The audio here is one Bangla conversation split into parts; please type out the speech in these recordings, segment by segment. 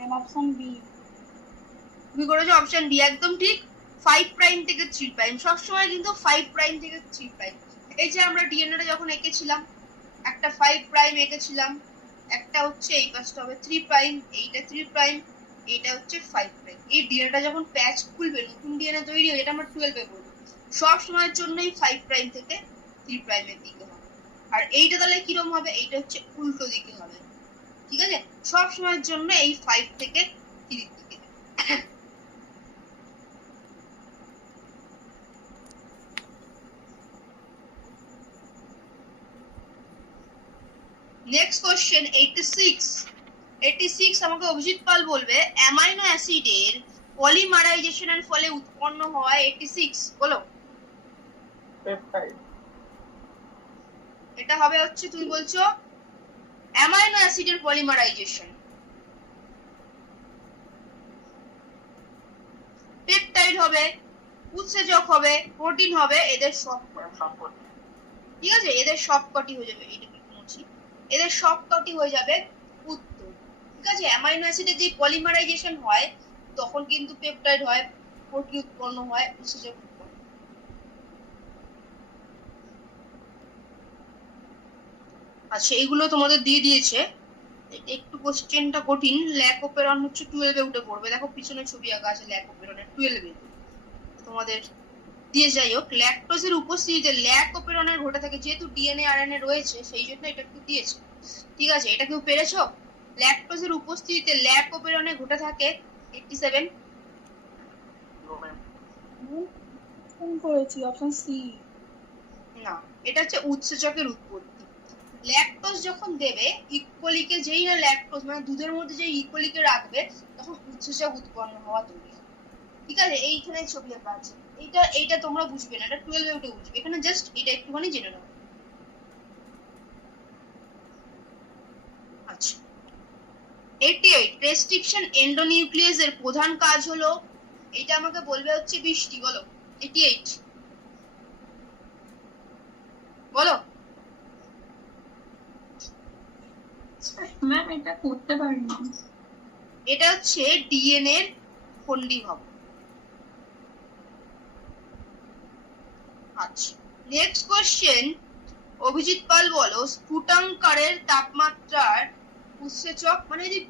Then option B. তুমি করেছো অপশন বি, একদম ঠিক। 5 প্রাইম থেকে 3 প্রাইম, সবসময় কিন্তু 5 প্রাইম থেকে 3 প্রাইম। এই যে আমরা ডিএনএটা যখন এঁকেছিলাম, একটা 5 প্রাইম এঁকেছিলাম, একটা হচ্ছে এই পাশটা হবে 3 প্রাইম, এইটা 3 প্রাইম, এইটা হচ্ছে 5 প্রাইম। এই ডিএনএটা যখন প্যাচ খুলবে, নতুন ডিএনএ তৈরি হবে, এটা আমরা 12 এ পড়বো। সব সময়ের জন্যই 5 প্রাইম থেকে 3 প্রাইমের দিকে হবে। আর এইটা তাহলে কিরকম হবে, এইটা হচ্ছে উল্টো দিকে হবে। ঠিক আছে, সব সময়ের জন্য এই 5 থেকে 3 দিকে। নেক্সট কোশ্চেন 86 আমাকে অভিজিৎ পাল বলবে অ্যামাইনো অ্যাসিডের পলিমারাইজেশনের ফলে উৎপন্ন হয় 86, বলো। পেপটাইড। এটা হবে হচ্ছে, তুমি বলছো অ্যামাইনো অ্যাসিডের পলিমারাইজেশন, পেপটাইড হবে, উৎসেচক হবে, প্রোটিন হবে, এদের সব, ঠিক আছে, এদের সবকটি হয়ে যাবে, এইটা কি বলছি, এদের সবকটি হয়ে যাবে উত্তর। ঠিক আছে, অ্যামাইনো অ্যাসিডের যে পলিমারাইজেশন হয় তখন কিন্তু পেপটাইড হয়, প্রোটিন উৎপন্ন হয়, উৎসেচক উৎপন্ন। আচ্ছা, এইগুলো তোমাদের দিয়ে দিয়েছে, একটু কোশ্চেনটা কঠিন। ল্যাকোপেরন হচ্ছে 12 এ উঠে পড়বে, দেখো পিছনে ছবি আঁকা আছে ল্যাকোপেরনের 12 এ তোমাদের দিয়ে। যাই হোক, ল্যাকটোজের উপস্থিতিতে ল্যাকোপেরনের ঘটে থাকে, যেহেতু ডিএনএ আরএনএ রয়েছে সেই জন্য এটা একটু দিয়েছে। ঠিক আছে, এটা কেউ পেরেছো? ল্যাকটোজের উপস্থিতিতে ল্যাকোপেরনে ঘটে থাকে 87। করেছি অপশন সি। না, এটা হচ্ছে উৎসেচকের উৎপত্তি। ল্যাকটোজ যখন দেবে ইকোলিকে, যেই না ল্যাকটোজ মানে দুধের মধ্যে যে ইকোলিকে রাখবে তখন উৎসেচক উৎপন্ন হওয়া তৈরি হয়। ঠিক আছে, এইখানে ছবি আঁকা আছে, এইটা তোমরা বুঝবে না, এটা 12 এ উঠে বুঝবে, এখানে জাস্ট এটা একটুখানি জেনে নাও। আচ্ছা, 88 রেস্ট্রিকশন এন্ডোনিউক্লিয়াসের প্রধান কাজ হলো, এটা আমাকে বলবে হচ্ছে বৃষ্টি, বলো 88 বলো। ম্যাম এটা করতে পারিনি। এটা হচ্ছে ডিএনএ এর খন্ডিভবন। আচ্ছা, নেক্সট কোশ্চেন অভিজিৎ পাল বলো স্ফুটাঙ্কারের তাপমাত্রার উৎসেচক, মানে যদি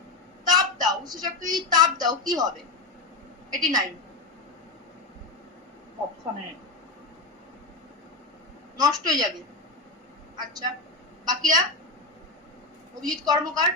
তাপ দাও, উৎসেচককে যদি তাপ দাও কি হবে? 89 অপশন এ নষ্ট হয়ে যাবে। আচ্ছা, বাকিরা? অভিজিৎ কর্মকার